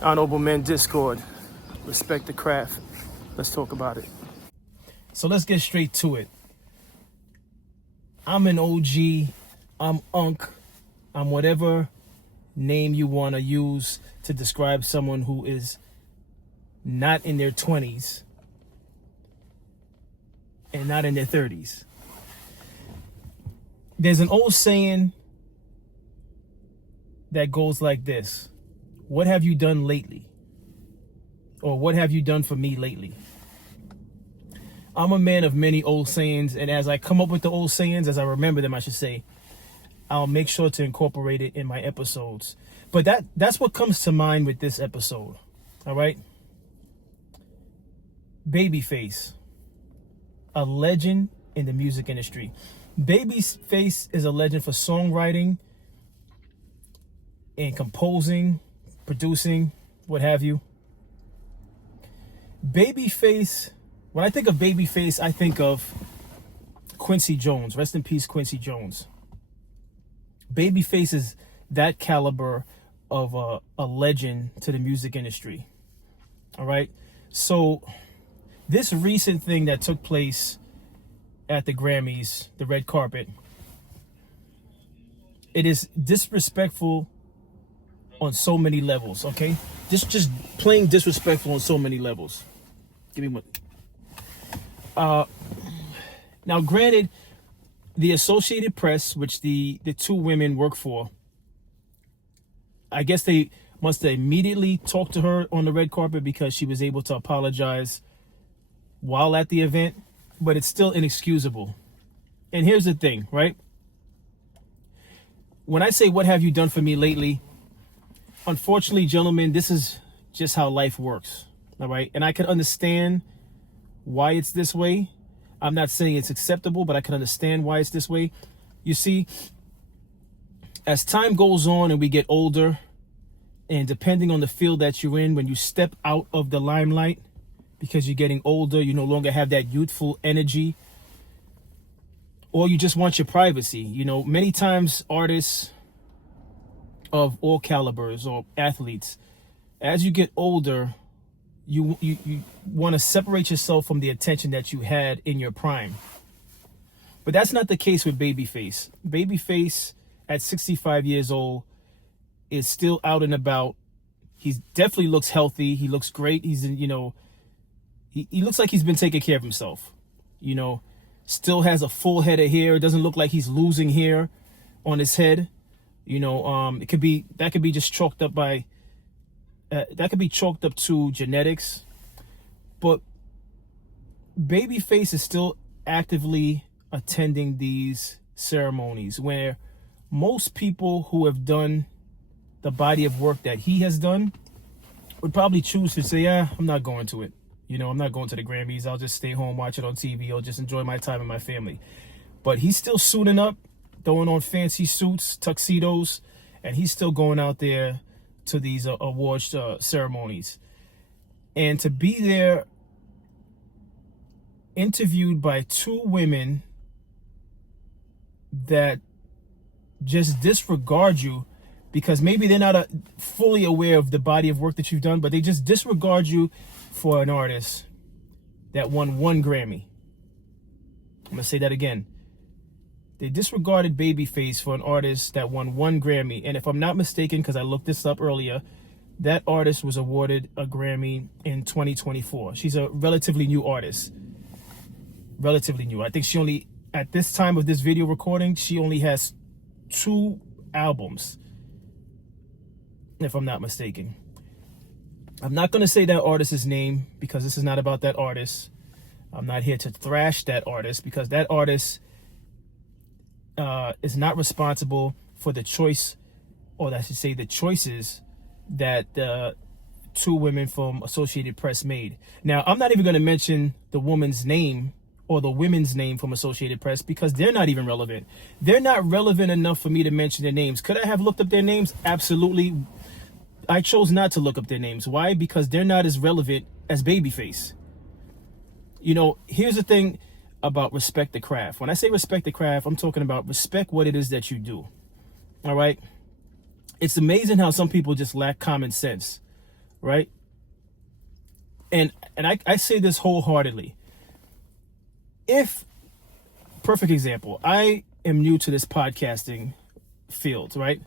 Honorable Men Discord. Respect the craft. Let's talk about it. So let's get straight to it. I'm an OG. I'm Unc. I'm whatever name you want to use to describe someone who is not in their 20s and not in their 30s. There's an old saying that goes like this: what have you done lately? Or what have you done for me lately? I'm a man of many old sayings, and as I come up with the old sayings, as I remember them, I should say, I'll make sure to incorporate it in my episodes. But that's what comes to mind with this episode. All right? Babyface, a legend in the music industry. Babyface is a legend for songwriting and composing, producing, what have you. Babyface, when I think of Babyface, I think of Quincy Jones. Rest in peace, Quincy Jones. Babyface is that caliber of a legend to the music industry. All right? So this recent thing that took place at the Grammys, the red carpet, it is disrespectful on so many levels, okay? Just plain disrespectful on so many levels. Give me one. Now, granted, the Associated Press, which the two women work for, I guess they must have immediately talked to her on the red carpet because she was able to apologize while at the event, but it's still inexcusable. And here's the thing, right? When I say, what have you done for me lately? Unfortunately, gentlemen, this is just how life works, all right? And I can understand why it's this way. I'm not saying it's acceptable, but I can understand why it's this way. You see, as time goes on and we get older, and depending on the field that you're in, when you step out of the limelight, because you're getting older, you no longer have that youthful energy, or you just want your privacy. You know, many times artists of all calibers or athletes, as you get older, you want to separate yourself from the attention that you had in your prime. But that's not the case with Babyface. Babyface, at 65 years old, is still out and about. He definitely looks healthy. He looks great. He's in, he looks like he's been taking care of himself. Still has a full head of hair. It doesn't look like he's losing hair on his head. It could be just chalked up by that could be chalked up to genetics. But Babyface is still actively attending these ceremonies where most people who have done the body of work that he has done would probably choose to say, I'm not going to it. I'm not going to the Grammys. I'll just stay home, watch it on TV, or just enjoy my time with my family. But he's still suiting up, throwing on fancy suits, tuxedos, and he's still going out there to these awards ceremonies. And to be there interviewed by two women that just disregard you because maybe they're not fully aware of the body of work that you've done, but they just disregard you for an artist that won 1 Grammy. I'm going to say that again. They disregarded Babyface for an artist that won 1 Grammy. And if I'm not mistaken, because I looked this up earlier, that artist was awarded a Grammy in 2024. She's a relatively new artist. Relatively new. I think she only, at this time of this video recording, she only has 2 albums, if I'm not mistaken. I'm not going to say that artist's name because this is not about that artist. I'm not here to thrash that artist because that artist is not responsible for the choice, or I should say the choices that the 2 women from Associated Press made. Now, I'm not even going to mention the woman's name or the women's name from Associated Press because they're not even relevant. They're not relevant enough for me to mention their names. Could I have looked up their names? Absolutely. I chose not to look up their names. Why? Because they're not as relevant as Babyface. Here's the thing about respect the craft. When I say respect the craft, I'm talking about respect what it is that you do. All right? It's amazing how some people just lack common sense. right? And I say this wholeheartedly. If, perfect example, I am new to this podcasting field, right?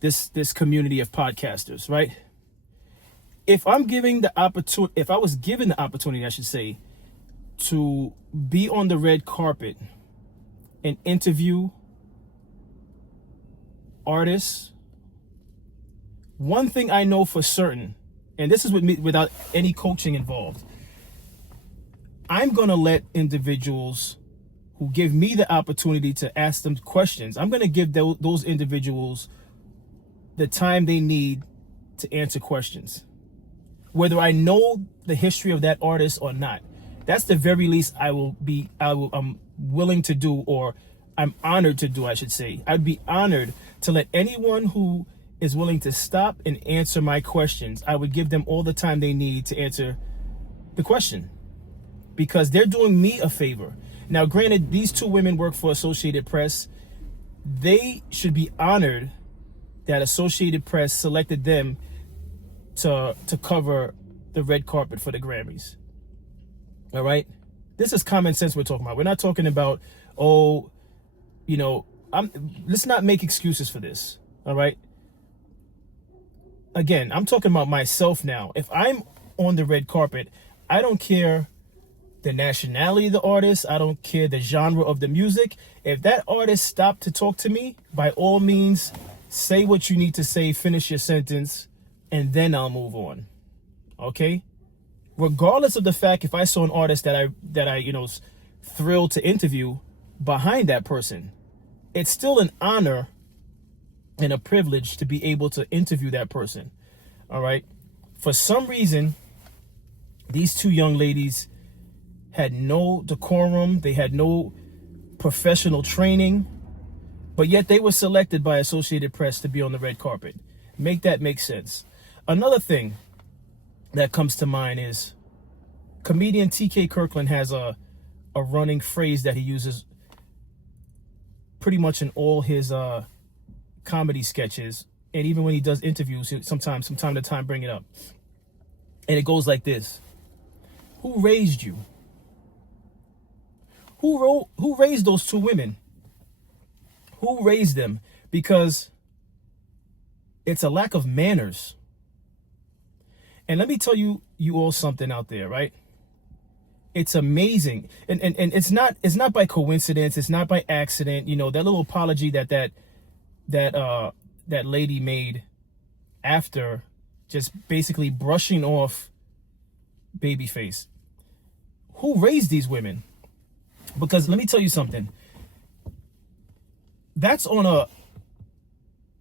This community of podcasters, right? If I was given the opportunity, I should say, to be on the red carpet and interview artists, one thing I know for certain, and this is with me without any coaching involved, I'm going to let individuals who give me the opportunity to ask them questions, I'm going to give those individuals the time they need to answer questions, whether I know the history of that artist or not. That's the very least I'm willing to do, or I'm honored to do, I should say. I'd be honored to let anyone who is willing to stop and answer my questions, I would give them all the time they need to answer the question, because they're doing me a favor. Now, granted, these two women work for Associated Press. They should be honored that Associated Press selected them to cover the red carpet for the Grammys. All right? This is common sense we're talking about. We're not talking about, let's not make excuses for this. All right? Again, I'm talking about myself now. If I'm on the red carpet, I don't care the nationality of the artist. I don't care the genre of the music. If that artist stopped to talk to me, by all means, say what you need to say, finish your sentence, and then I'll move on. Okay? Regardless of the fact, if I saw an artist that I was thrilled to interview behind that person, it's still an honor and a privilege to be able to interview that person. All right? For some reason, these two young ladies had no decorum. They had no professional training, but yet they were selected by Associated Press to be on the red carpet. Make that make sense. Another thing that comes to mind is comedian T.K. Kirkland has a running phrase that he uses pretty much in all his comedy sketches, and even when he does interviews, from time to time bring it up. And it goes like this: who raised you? Who raised those two women? Who raised them? Because it's a lack of manners. And let me tell you all something out there, right? It's amazing. And it's not by coincidence, it's not by accident. You know, that little apology that lady made after just basically brushing off Babyface. Who raised these women? Because let me tell you something. That's on a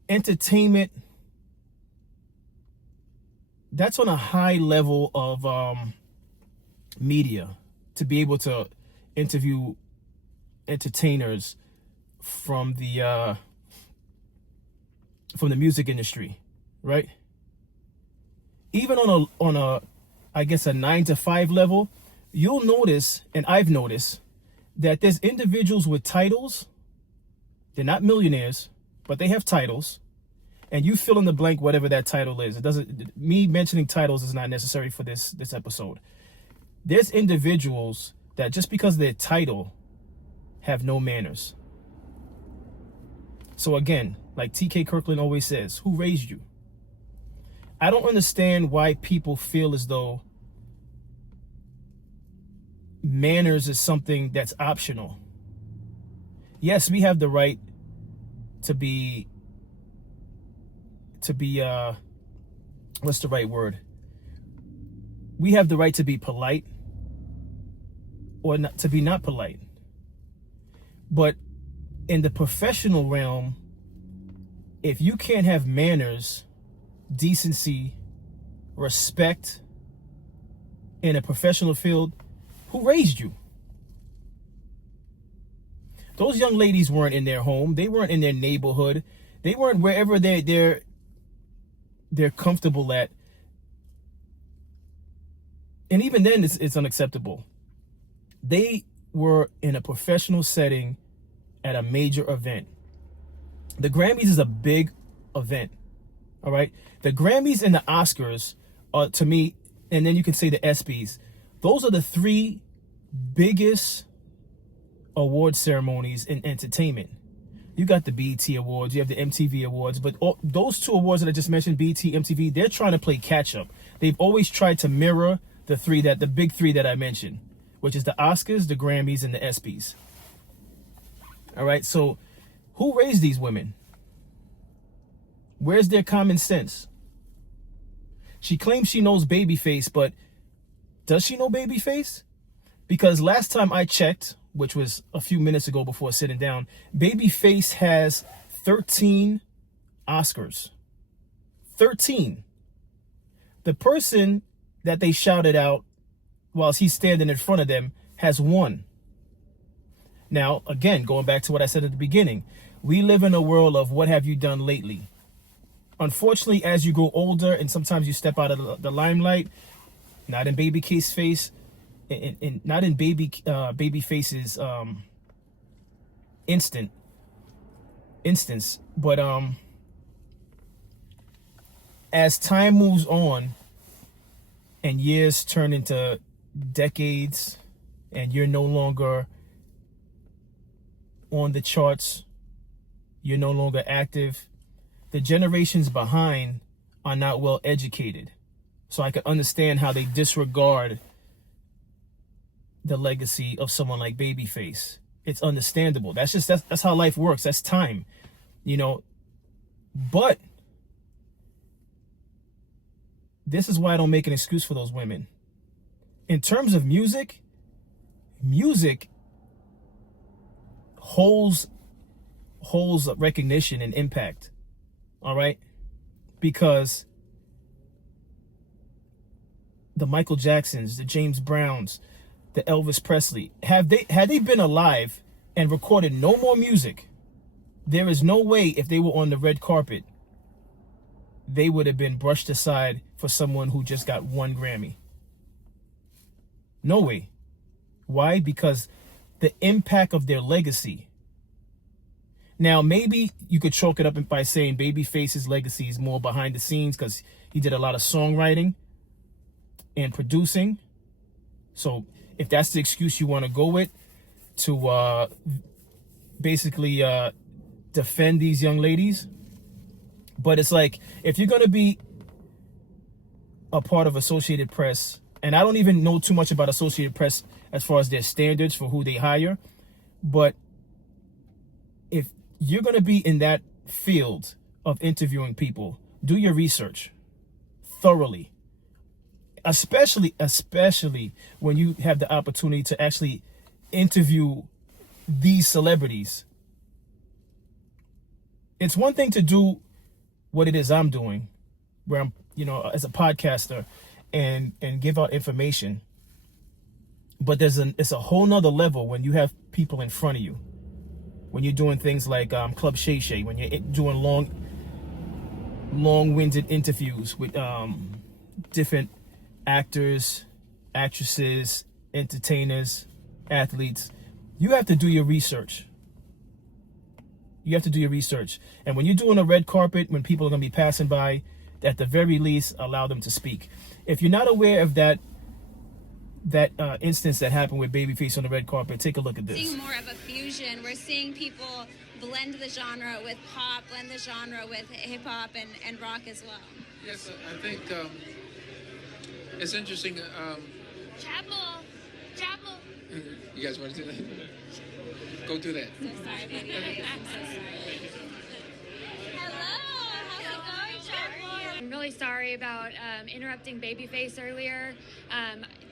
entertainment. That's on a high level of media, to be able to interview entertainers from the music industry, right? Even on a I guess a 9-to-5 level, you'll notice, and I've noticed, that there's individuals with titles. They're not millionaires, but they have titles, and you fill in the blank whatever that title is. It doesn't. Me mentioning titles is not necessary for this episode. There's individuals that just because of their title have no manners. So again, like T.K. Kirkland always says, who raised you? I don't understand why people feel as though manners is something that's optional. Yes, we have the right to be what's the right word? We have the right to be polite or not to be not polite. But in the professional realm, if you can't have manners, decency, respect in a professional field, who raised you? Those young ladies weren't in their home. They weren't in their neighborhood. They weren't wherever they're comfortable at. And even then, it's unacceptable. They were in a professional setting at a major event. The Grammys is a big event. All right. The Grammys and the Oscars to me, and then you can say the ESPYs. Those are the three biggest award ceremonies in entertainment. You got the BET Awards, you have the MTV Awards, but those two awards that I just mentioned, BET, MTV, they're trying to play catch up. They've always tried to mirror the big three that I mentioned, which is the Oscars, the Grammys, and the ESPYs. All right, so who raised these women? Where's their common sense? She claims she knows Babyface, but does she know Babyface? Because last time I checked, which was a few minutes ago before sitting down, Babyface has 13 Oscars. 13. The person that they shouted out whilst he's standing in front of them has 1. Now, again, going back to what I said at the beginning, we live in a world of what have you done lately? Unfortunately, as you grow older and sometimes you step out of the limelight, not in Babyface's face, not in Babyface's instance, but as time moves on and years turn into decades and you're no longer on the charts, you're no longer active, the generations behind are not well educated. So I can understand how they disregard the legacy of someone like Babyface. It's understandable. That's how life works. That's time, But this is why I don't make an excuse for those women. In terms of music holds recognition and impact. All right? Because the Michael Jacksons, the James Browns, the Elvis Presley, had they been alive and recorded no more music, there is no way if they were on the red carpet, they would have been brushed aside for someone who just got 1 Grammy. No way. Why? Because the impact of their legacy. Now, maybe you could chalk it up by saying Babyface's legacy is more behind the scenes because he did a lot of songwriting and producing. So if that's the excuse you want to go with to basically defend these young ladies. But it's like, if you're going to be a part of Associated Press, and I don't even know too much about Associated Press as far as their standards for who they hire, but if you're going to be in that field of interviewing people, do your research thoroughly. Especially when you have the opportunity to actually interview these celebrities. It's one thing to do what it is I'm doing, where I'm, as a podcaster and give out information. But it's a whole nother level when you have people in front of you. When you're doing things like Club Shay Shay, when you're doing long-winded interviews with different actors, actresses, entertainers, athletes, you have to do your research. You have to do your research. And when you're doing a red carpet, when people are going to be passing by, at the very least, allow them to speak. If you're not aware of that instance that happened with Babyface on the red carpet, take a look at this. Seeing more of a fusion. We're seeing people blend the genre with pop, blend the genre with hip-hop and rock as well. Yes, I think it's interesting. Chapel. You guys want to do that? Go do that. So sorry, baby. I'm so sorry. Hello, how's it going, Chapel? I'm really sorry about interrupting Babyface earlier.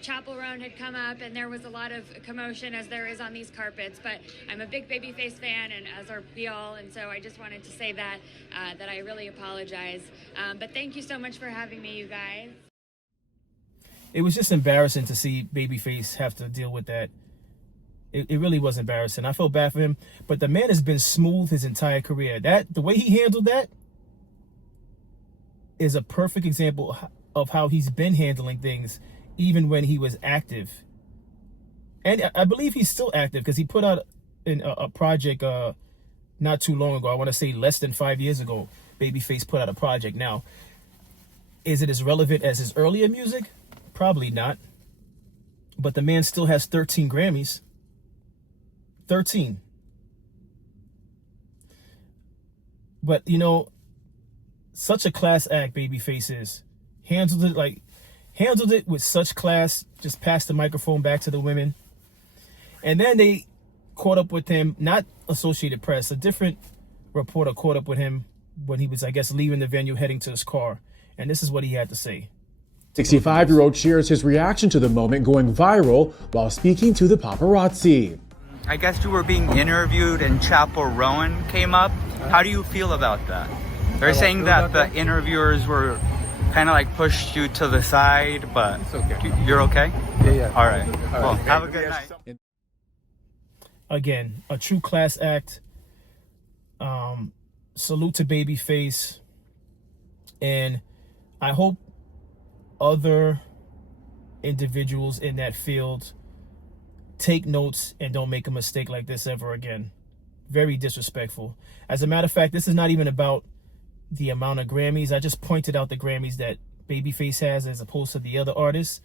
Chapel Roan had come up and there was a lot of commotion as there is on these carpets, but I'm a big Babyface fan, and as are we all, and so I just wanted to say that I really apologize. But thank you so much for having me, you guys. It was just embarrassing to see Babyface have to deal with that. It really was embarrassing. I felt bad for him, but the man has been smooth his entire career. The way he handled that is a perfect example of how he's been handling things, even when he was active. And I believe he's still active because he put out a project not too long ago. I want to say less than 5 years ago. Babyface put out a project. Now, Is it as relevant as his earlier music? Probably not. But the man still has 13 Grammys. 13. But, you know, such a class act Babyface is. Handled it with such class, just passed the microphone back to the women. And then they caught up with him, not Associated Press, a different reporter caught up with him when he was, I guess, leaving the venue, heading to his car. And this is what he had to say. 65-year-old shares his reaction to the moment going viral while speaking to the paparazzi. I guess you were being interviewed and Chapel Rowan came up. How do you feel about that? They're saying that the interviewers were kind of like pushed you to the side, but It's okay. You're okay? Yeah. All right. Well, have a good night. Again, a true class act. Salute to Babyface. And I hope other individuals in that field take notes and don't make a mistake like this ever again. Very disrespectful. As a matter of fact, this is not even about the amount of Grammys. I just pointed out the Grammys that Babyface has as opposed to the other artists.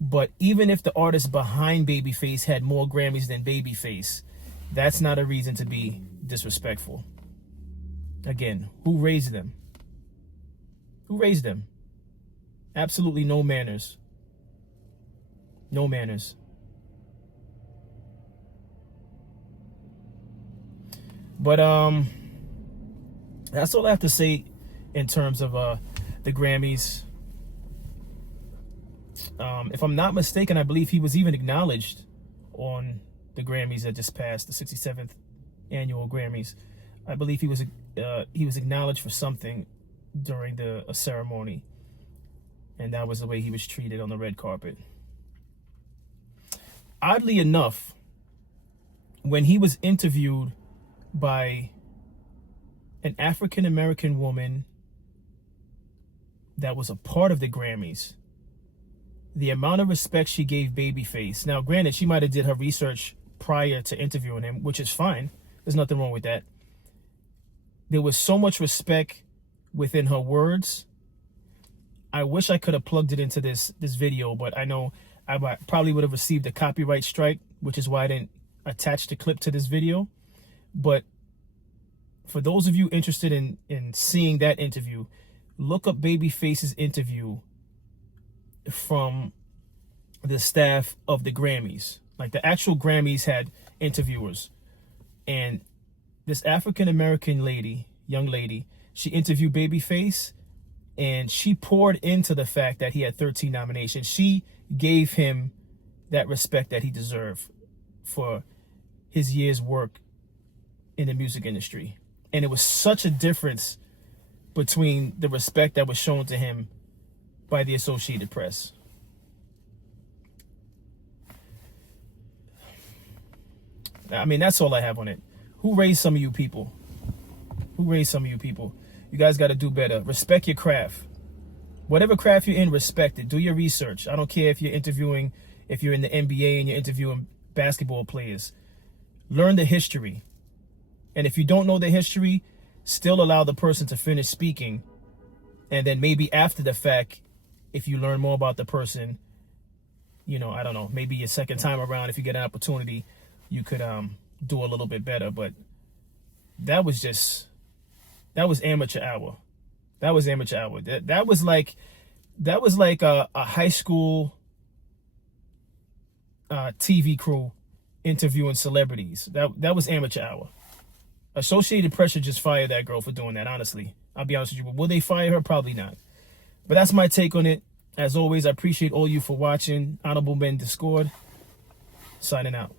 But even if the artist behind Babyface had more Grammys than Babyface, that's not a reason to be disrespectful. Again, who raised them? Who raised them? Absolutely no manners. No manners. But that's all I have to say in terms of the Grammys. If I'm not mistaken, I believe he was even acknowledged on the Grammys that just passed, the 67th annual Grammys. I believe he was acknowledged for something during the ceremony, and that was the way he was treated on the red carpet. Oddly enough, when he was interviewed by an African-American woman that was a part of the Grammys, the amount of respect she gave Babyface. Now, granted, she might have did her research prior to interviewing him, which is fine. There's nothing wrong with that. There was so much respect within her words. I wish I could have plugged it into this video, but I know I probably would have received a copyright strike, which is why I didn't attach the clip to this video. But for those of you interested in seeing that interview, look up Babyface's interview from the staff of the Grammys. Like, the actual Grammys had interviewers, and this African-American lady, young lady, she interviewed Babyface, and she poured into the fact that he had 13 nominations. She gave him that respect that he deserved for his year's work in the music industry. And it was such a difference between the respect that was shown to him by the Associated Press. I mean, that's all I have on it. Who raised some of you people? Who raised some of you people? You guys got to do better. Respect your craft. Whatever craft you're in, respect it. Do your research. I don't care if you're interviewing, if you're in the NBA and you're interviewing basketball players. Learn the history. And if you don't know the history, still allow the person to finish speaking. And then maybe after the fact, if you learn more about the person, you know, I don't know, maybe your second time around, if you get an opportunity, you could do a little bit better. But that was amateur hour. That was amateur hour. That was like a high school TV crew interviewing celebrities. That was amateur hour. Associated Press should just fire that girl for doing that, honestly. I'll be honest with you. But will they fire her? Probably not. But that's my take on it. As always, I appreciate all you for watching. Honorable Men Discord. Signing out.